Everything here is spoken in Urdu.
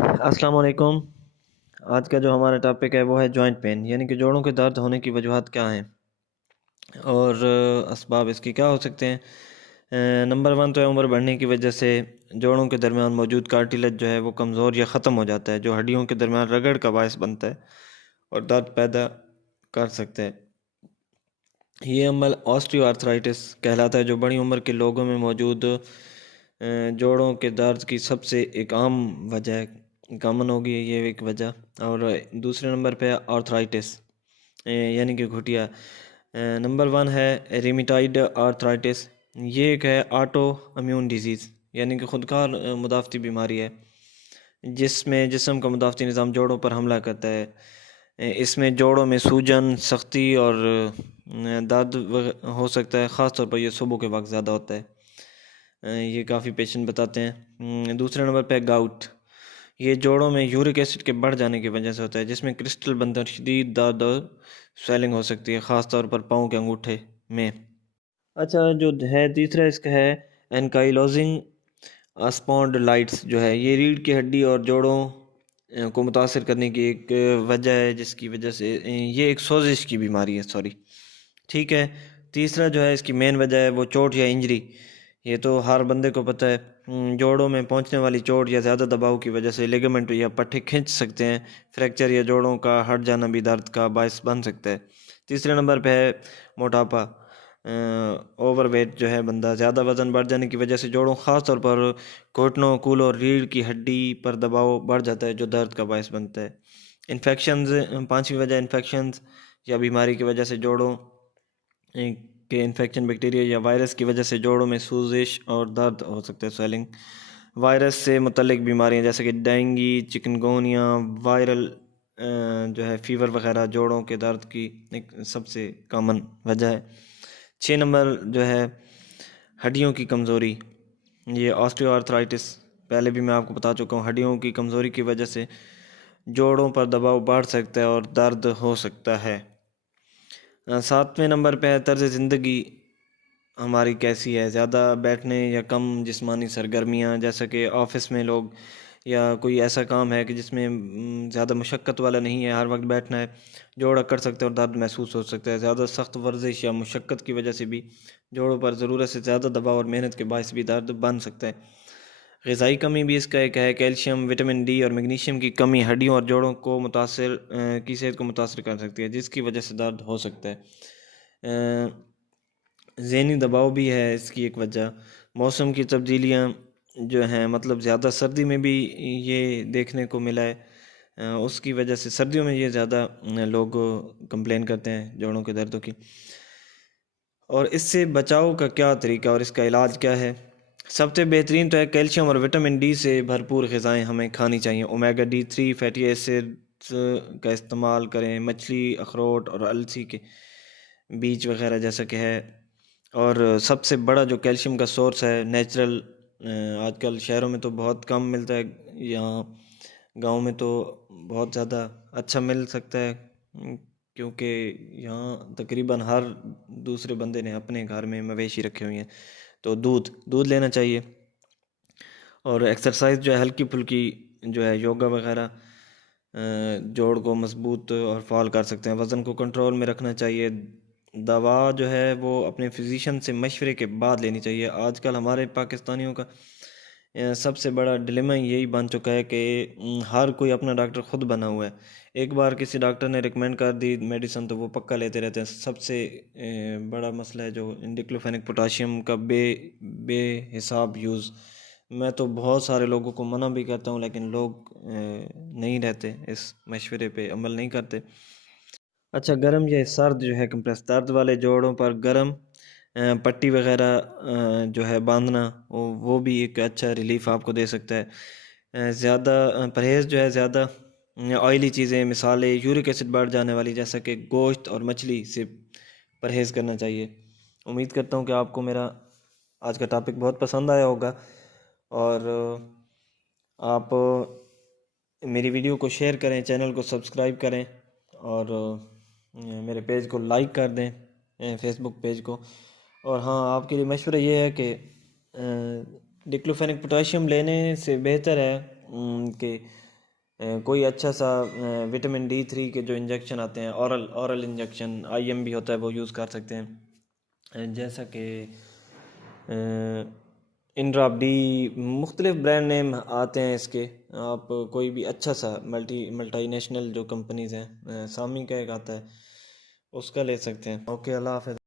السلام علیکم۔ آج کا جو ہمارا ٹاپک ہے وہ ہے جوائنٹ پین، یعنی کہ جوڑوں کے درد ہونے کی وجوہات کیا ہیں اور اسباب اس کی کیا ہو سکتے ہیں۔ نمبر ون تو ہے عمر بڑھنے کی وجہ سے جوڑوں کے درمیان موجود کارٹیلج جو ہے وہ کمزور یا ختم ہو جاتا ہے، جو ہڈیوں کے درمیان رگڑ کا باعث بنتا ہے اور درد پیدا کر سکتا ہے۔ یہ عمل آسٹریو آرتھرائٹس کہلاتا ہے، جو بڑی عمر کے لوگوں میں موجود جوڑوں کے درد کی سب سے ایک عام وجہ ہے، کامن ہوگی یہ ایک وجہ۔ اور دوسرے نمبر پہ آرتھرائٹس یعنی کہ گھٹیا۔ نمبر ون ہے ریمیٹائڈ آرتھرائٹس، یہ ایک ہے آٹو امیون ڈیزیز، یعنی کہ خودکار مدافعتی بیماری ہے جس میں جسم کا مدافعتی نظام جوڑوں پر حملہ کرتا ہے۔ اس میں جوڑوں میں سوجن، سختی اور درد ہو سکتا ہے، خاص طور پر یہ صبح کے وقت زیادہ ہوتا ہے، یہ کافی پیشنٹ بتاتے ہیں۔ دوسرے نمبر پہ گاؤٹ، یہ جوڑوں میں یورک ایسڈ کے بڑھ جانے کی وجہ سے ہوتا ہے، جس میں کرسٹل بنتا ہے، شدید درد اور سویلنگ ہو سکتی ہے، خاص طور پر پاؤں کے انگوٹھے میں۔ اچھا جو ہے تیسرا اس کا ہے اینکائلوزنگ اسپونڈلائٹس، جو ہے یہ ریڑھ کی ہڈی اور جوڑوں کو متاثر کرنے کی ایک وجہ ہے، جس کی وجہ سے یہ ایک سوزش کی بیماری ہے، سوری، ٹھیک ہے۔ تیسرا جو ہے اس کی مین وجہ ہے وہ چوٹ یا انجری، یہ تو ہر بندے کو پتہ ہے، جوڑوں میں پہنچنے والی چوٹ یا زیادہ دباؤ کی وجہ سے لیگمنٹ یا پٹھے کھنچ سکتے ہیں، فریکچر یا جوڑوں کا ہٹ جانا بھی درد کا باعث بن سکتا ہے۔ تیسرے نمبر پہ ہے موٹاپا، اوور ویٹ جو ہے بندہ، زیادہ وزن بڑھ جانے کی وجہ سے جوڑوں، خاص طور پر گھٹنوں، کول اور ریڑھ کی ہڈی پر دباؤ بڑھ جاتا ہے، جو درد کا باعث بنتا ہے۔ انفیکشنز، پانچویں وجہ انفیکشنز یا بیماری کی وجہ سے جوڑوں کہ انفیکشن بیکٹیریا یا وائرس کی وجہ سے جوڑوں میں سوزش اور درد ہو سکتا ہے، سویلنگ۔ وائرس سے متعلق بیماریاں جیسے کہ ڈینگی، چکن گونیا، وائرل جو ہے فیور وغیرہ جوڑوں کے درد کی ایک سب سے کامن وجہ ہے۔ 6 نمبر جو ہے ہڈیوں کی کمزوری، یہ آسٹریو آرتھرائٹس پہلے بھی میں آپ کو بتا چکا ہوں، ہڈیوں کی کمزوری کی وجہ سے جوڑوں پر دباؤ بڑھ سکتا ہے اور درد ہو سکتا ہے۔ 7ویں نمبر پہ ہے طرز زندگی ہماری کیسی ہے، زیادہ بیٹھنے یا کم جسمانی سرگرمیاں، جیسا کہ آفس میں لوگ یا کوئی ایسا کام ہے کہ جس میں زیادہ مشقت والا نہیں ہے، ہر وقت بیٹھنا ہے، جوڑ اکڑ سکتے ہیں اور درد محسوس ہو سکتا ہے۔ زیادہ سخت ورزش یا مشقت کی وجہ سے بھی جوڑوں پر ضرورت سے زیادہ دباؤ اور محنت کے باعث بھی درد بن سکتا ہے۔ غذائی کمی بھی اس کا ایک ہے، کیلشیم، وٹامن ڈی اور میگنیشیم کی کمی ہڈیوں اور جوڑوں کو کی صحت کو متاثر کر سکتی ہے، جس کی وجہ سے درد ہو سکتا ہے۔ ذہنی دباؤ بھی ہے اس کی ایک وجہ، موسم کی تبدیلیاں جو ہیں، مطلب زیادہ سردی میں بھی یہ دیکھنے کو ملا ہے، اس کی وجہ سے سردیوں میں یہ زیادہ لوگ کمپلین کرتے ہیں جوڑوں کے دردوں کی۔ اور اس سے بچاؤ کا کیا طریقہ اور اس کا علاج کیا ہے؟ سب سے بہترین تو ہے کیلشیم اور وٹامن ڈی سے بھرپور غذائیں ہمیں کھانی چاہیے، اومیگا D3 فیٹی ایسڈ کا استعمال کریں، مچھلی، اخروٹ اور السی کے بیج وغیرہ جیسا کہ ہے۔ اور سب سے بڑا جو کیلشیم کا سورس ہے نیچرل، آج کل شہروں میں تو بہت کم ملتا ہے، یہاں گاؤں میں تو بہت زیادہ اچھا مل سکتا ہے، کیونکہ یہاں تقریباً ہر دوسرے بندے نے اپنے گھر میں مویشی رکھے ہوئے ہیں، تو دودھ لینا چاہیے۔ اور ایکسرسائز جو ہے ہلکی پھلکی جو ہے یوگا وغیرہ جوڑ کو مضبوط اور فعال کر سکتے ہیں۔ وزن کو کنٹرول میں رکھنا چاہیے، دوا جو ہے وہ اپنے فزیشین سے مشورے کے بعد لینی چاہیے۔ آج کل ہمارے پاکستانیوں کا سب سے بڑا ڈلیما یہی بن چکا ہے کہ ہر کوئی اپنا ڈاکٹر خود بنا ہوا ہے، ایک بار کسی ڈاکٹر نے ریکمینڈ کر دی میڈیسن تو وہ پکا لیتے رہتے ہیں۔ سب سے بڑا مسئلہ ہے جو ڈکلوفینک پوٹاشیم کا بے حساب یوز، میں تو بہت سارے لوگوں کو منع بھی کرتا ہوں، لیکن لوگ نہیں رہتے، اس مشورے پہ عمل نہیں کرتے۔ اچھا گرم یا سرد جو ہے کمپریس، درد والے جوڑوں پر گرم پٹی وغیرہ جو ہے باندھنا، وہ بھی ایک اچھا ریلیف آپ کو دے سکتا ہے۔ زیادہ پرہیز جو ہے زیادہ آئلی چیزیں، مثالیں یورک ایسڈ بڑھ جانے والی جیسا کہ گوشت اور مچھلی سے پرہیز کرنا چاہیے۔ امید کرتا ہوں کہ آپ کو میرا آج کا ٹاپک بہت پسند آیا ہوگا، اور آپ میری ویڈیو کو شیئر کریں، چینل کو سبسکرائب کریں، اور میرے پیج کو لائک کر دیں، فیس بک پیج کو۔ اور ہاں آپ کے لیے مشورہ یہ ہے کہ ڈکلوفینک پوٹاشیم لینے سے بہتر ہے کہ کوئی اچھا سا وٹامن D3 کے جو انجیکشن آتے ہیں، اورل انجیکشن IM بھی ہوتا ہے، وہ یوز کر سکتے ہیں، جیسا کہ انڈراپ ڈی، مختلف برانڈ نیم آتے ہیں اس کے. آپ کوئی بھی اچھا سا ملٹی نیشنل جو کمپنیز ہیں، سامی کا ایک آتا ہے، اس کا لے سکتے ہیں. اوکے، اللہ حافظ.